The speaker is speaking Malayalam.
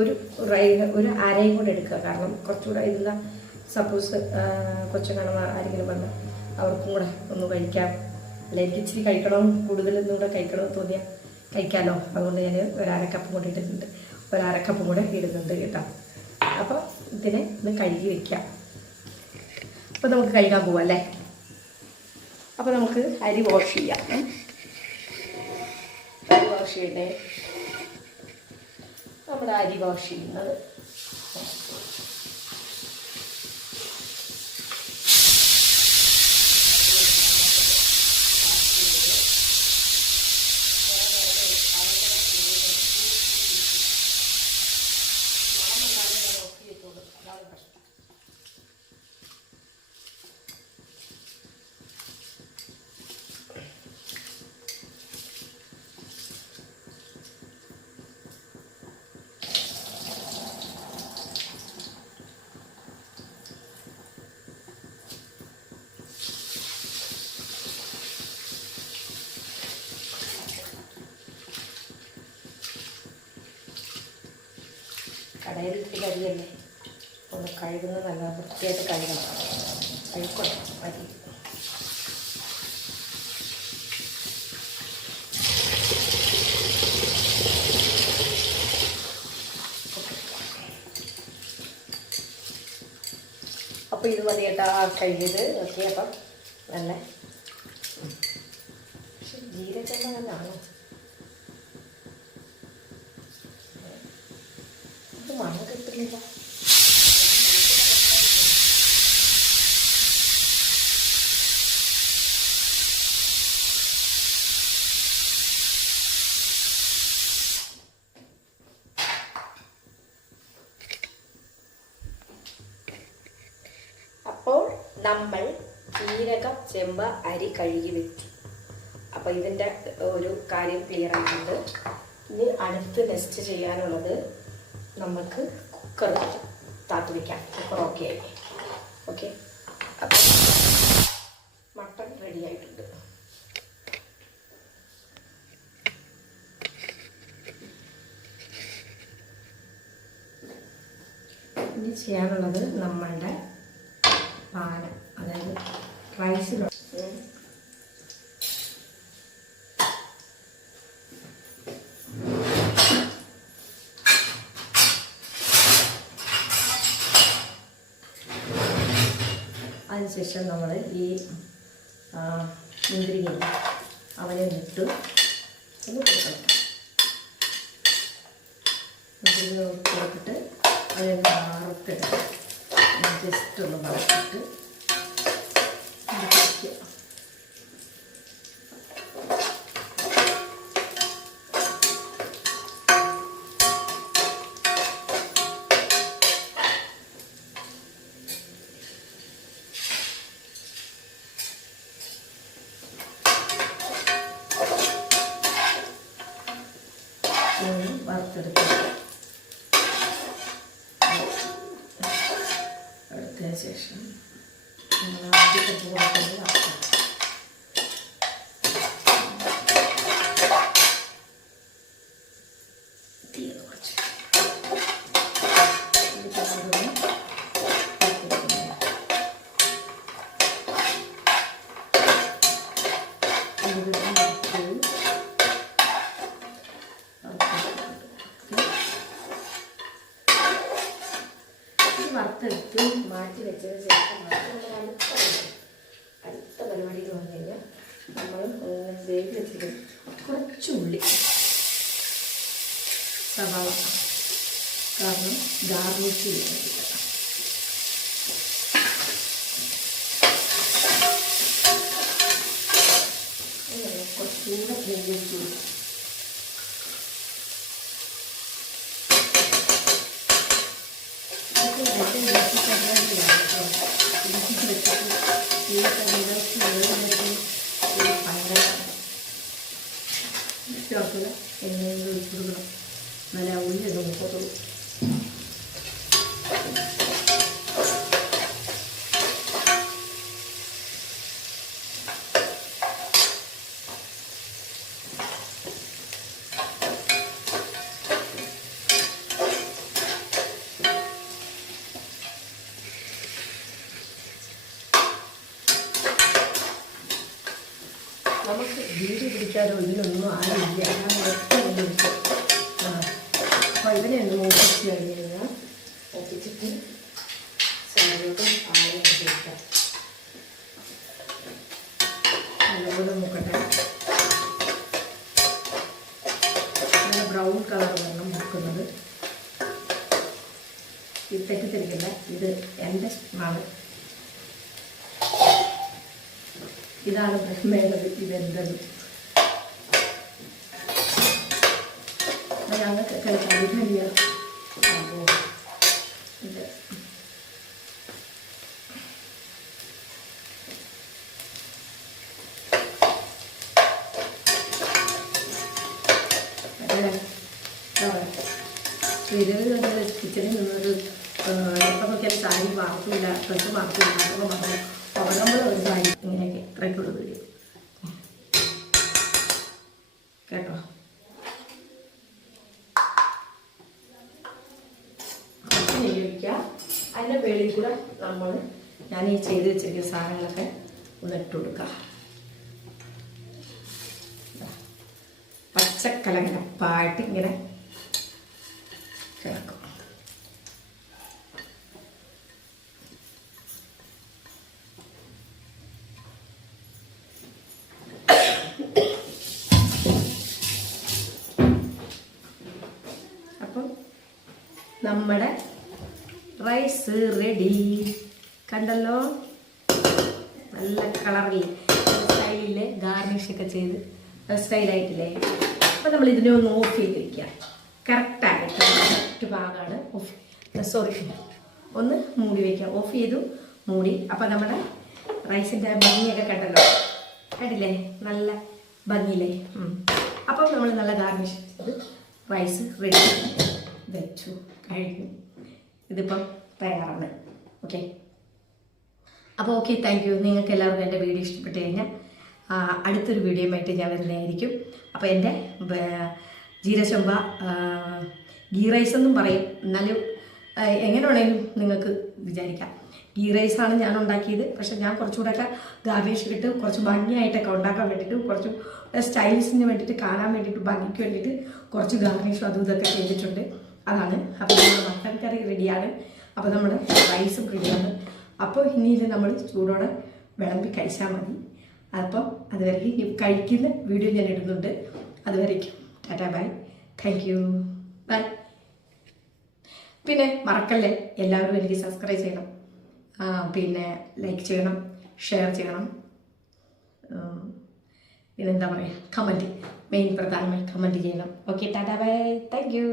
ഒരു ഒരു അരയും കൂടെ എടുക്കുക. കാരണം കുറച്ചുകൂടെ ഇതില്ല സപ്പോസ് കൊച്ചുകാണുന്ന ആരെങ്കിലും വന്ന് അവർക്കും കൂടെ ഒന്ന് കഴിക്കാം. അല്ല എനിക്ക് ഇച്ചിരി കഴിക്കണം കൂടുതൽ ഇന്നും കൂടെ കഴിക്കണമെന്ന് തോന്നിയാൽ കഴിക്കാമല്ലോ അതുകൊണ്ട് ഞാൻ ഒരു അരക്കപ്പും കൂടെ ഇടുന്നുണ്ട്. ഒരു അരക്കപ്പും കൂടെ ഇടുന്നുണ്ട് കേട്ടോ. അപ്പോൾ ഇതിനെ ഒന്ന് കഴുകി വെക്കാം. അപ്പോൾ നമുക്ക് കഴുകാൻ പോവാം അല്ലേ? അപ്പോൾ നമുക്ക് അരി വാഷ് ചെയ്യാം. അരി വാഷ് ചെയ്യണ്ടേ നമ്മുടെ അരി കടയിൽ കിട്ടിയ അരിയല്ലേ ഒന്ന് കഴുകുന്നത് നല്ല വൃത്തിയായിട്ട് കഴുകണം. കഴുക്കണം അരി അപ്പോൾ ഇത് മതി കേട്ടോ ആ കഴുകിയത്. ഓക്കെ അപ്പം നല്ല. ജീരകെണ്ണ നല്ലതാണോ ഇത് മണം കിട്ടുന്നില്ല അപ്പോൾ നമ്മൾ ജീരകം ചെമ്പ അരി കഴുകി വെച്ചു. അപ്പോൾ ഇതിന്റെ ഒരു കാര്യം ക്ലിയർ ആയിട്ടുണ്ട്. ഇനി അടുത്ത് നെക്സ്റ്റ് ചെയ്യാനുള്ളത് നമുക്ക് കുക്കർ താത്തു വയ്ക്കാം കുക്കർ ഓക്കെ ആയി. ഓക്കെ അപ്പം മട്ടൺ റെഡി ആയിട്ടുണ്ട്. ഇനി ചെയ്യാനുള്ളത് നമ്മളുടെ പാന അതായത് റൈസിലുള്ള അതിനുശേഷം നമ്മൾ ഈ മുന്തിരി അവനെ ഇട്ട് ഒന്ന് കൊടുക്കണം. മുന്തിരിങ്ങ കൊടുത്തിട്ട് അതിനെ വറുത്തിട്ട് ജസ്റ്റ് ഒന്ന് വറുത്തിട്ട് ഇത് കഴിക്കുക ഒന്ന് വറുത്തെടുക്കുക എടുത്തതിന് ശേഷം നമ്മൾ ആദ്യത്തെ പൂവൊക്കെ വറുക്കുക തീ ഒന്ന് കുറച്ച് എന്നിട്ട് അതൊന്ന് വറുത്തെടുക്കുന്നു. ഇത് വറുത്ത് ഇത് വറുത്തെടുത്ത് മാറ്റി വെച്ചതിന് ശേഷം മാത്രം അടുത്ത. അടുത്ത പരിപാടി കഴിഞ്ഞാൽ നമ്മൾ ഒന്ന് വേവി വെച്ചിരിക്കും കുറച്ച് ഉള്ളി സവാള കാരണം ഗാർണിഷ് ചെയ്യുന്നില്ല കുറച്ചുകൂടെ നെയ്യ് കൊടുക്കും എണ്ണയിൽ ഒഴിച്ചിടണം നല്ല ഉള്ളി നോക്കത്തുള്ളൂ നമുക്ക് വീട് പിടിക്കാനോ ഇതിനൊന്നും ആരുമില്ല. ഞാൻ ഒറ്റ വിളിച്ചു ആ. അപ്പോൾ ഇവനെ ഒന്ന് മൂപ്പിച്ച് കഴിഞ്ഞിരുന്നു കഴിഞ്ഞാൽ മൂപ്പിച്ചിട്ട് സാരിയോട്ട് ആളെ നല്ലപോലെ മുക്കട്ടെ. നല്ല ബ്രൗൺ കളർ വേണം മുക്കുന്നത്. ഇത് തെറ്റിദ്ധരിക്കില്ല ഇത് എന്റെ ആണ്. ഇതാണ് ബ്രഹ്മേണ്ടത് ഇതെന്തത് ഞങ്ങൾക്ക് കളിക്കാതില്ല അപ്പോൾ ഇത് അതെ ഇരുപത് നമ്മൾ കിച്ചണിൽ നിന്നൊരു എപ്പോൾ നോക്കിയാലും സാരി വാർത്തില്ല ഡ്രസ്സ് വാർത്തില്ല അപ്പോൾ പറഞ്ഞു ഉറങ്ങുമ്പോൾ ഒരു സാരി കേട്ടോ. കുറച്ച് നെയ്യ് ഒഴിക്കുക അതിന്റെ വെളിയിൽ കൂടെ നമ്മൾ ഞാൻ ഈ ചെയ്ത് വെച്ചിരിക്കുന്ന സാധനങ്ങളൊക്കെ ഒന്ന് കൊടുക്കുക പച്ചക്കലങ്ങപ്പായിട്ട് ഇങ്ങനെ നമ്മുടെ റൈസ് റെഡി കണ്ടല്ലോ? നല്ല കളറിൽ സ്റ്റൈലിൽ ഗാർണിഷ് ഒക്കെ ചെയ്ത് സ്റ്റൈലായിട്ടില്ലേ അപ്പോൾ നമ്മൾ ഇതിനെ ഒന്ന് ഓഫ് ചെയ്ത് വെക്കുക കറക്റ്റായിട്ട് കറക്റ്റ് ഭാഗമാണ് ഓഫ് സോറി ഒന്ന് മൂടി വയ്ക്കുക ഓഫ് ചെയ്തു മൂടി. അപ്പോൾ നമ്മുടെ റൈസിന്റെ ഭംഗിയൊക്കെ കണ്ടല്ലോ? കണ്ടില്ലേ? നല്ല ഭംഗിയില്ലേ? അപ്പം നമ്മൾ നല്ല ഗാർണിഷ് ചെയ്ത് റൈസ് റെഡി വെച്ചു കഴിഞ്ഞു. ഇതിപ്പം തയ്യാറാണ്. ഓക്കെ അപ്പോൾ ഓക്കെ താങ്ക് യു നിങ്ങൾക്ക് എല്ലാവർക്കും എന്റെ വീഡിയോ ഇഷ്ടപ്പെട്ട് കഴിഞ്ഞാൽ അടുത്തൊരു വീഡിയോയുമായിട്ട് ഞാൻ വരുന്നതായിരിക്കും. അപ്പോൾ എന്റെ ജീരശമ്പ ഗീ റൈസ് എന്നും പറയും. എന്നാലും എങ്ങനെ വേണമെങ്കിലും നിങ്ങൾക്ക് വിചാരിക്കാം. ഗീ റൈസാണ് ഞാൻ ഉണ്ടാക്കിയത്. പക്ഷേ ഞാൻ കുറച്ചുകൂടെയൊക്കെ ഗാർണിഷ് ഇട്ട് കുറച്ച് ഭംഗിയായിട്ടൊക്കെ ഉണ്ടാക്കാൻ വേണ്ടിയിട്ട് കുറച്ച് സ്റ്റൈൽസിന് വേണ്ടിയിട്ട് കാണാൻ വേണ്ടിയിട്ട് ഭംഗിക്ക് വേണ്ടിയിട്ട് കുറച്ച് ഗാർണിഷും അതും ഇതൊക്കെ ചെയ്തിട്ടുണ്ട്. അതാണ്. അപ്പോൾ നമ്മുടെ മട്ടൻ കറി റെഡിയാണ്. അപ്പോൾ നമ്മുടെ റൈസും റെഡിയാണ് അപ്പോൾ ഇനി ഇത് നമ്മൾ ചൂടോടെ വിളമ്പി കഴിച്ചാൽ മതി. അപ്പം അതുവരേക്കും കഴിക്കുന്ന വീഡിയോ ഞാൻ ഇടുന്നുണ്ട്. അതുവരേക്കും. Ta-ta bye. Thank you bye. പിന്നെ മറക്കല്ലേ? എല്ലാവരും എനിക്ക് സബ്സ്ക്രൈബ് ചെയ്യണം. പിന്നെ ലൈക്ക് ചെയ്യണം ഷെയർ ചെയ്യണം. പിന്നെന്താ പറയുക കമന്റ് മെയിൻ പ്രധാനമായി കമന്റ് ചെയ്യണം. Okay ta-ta bye. Thank you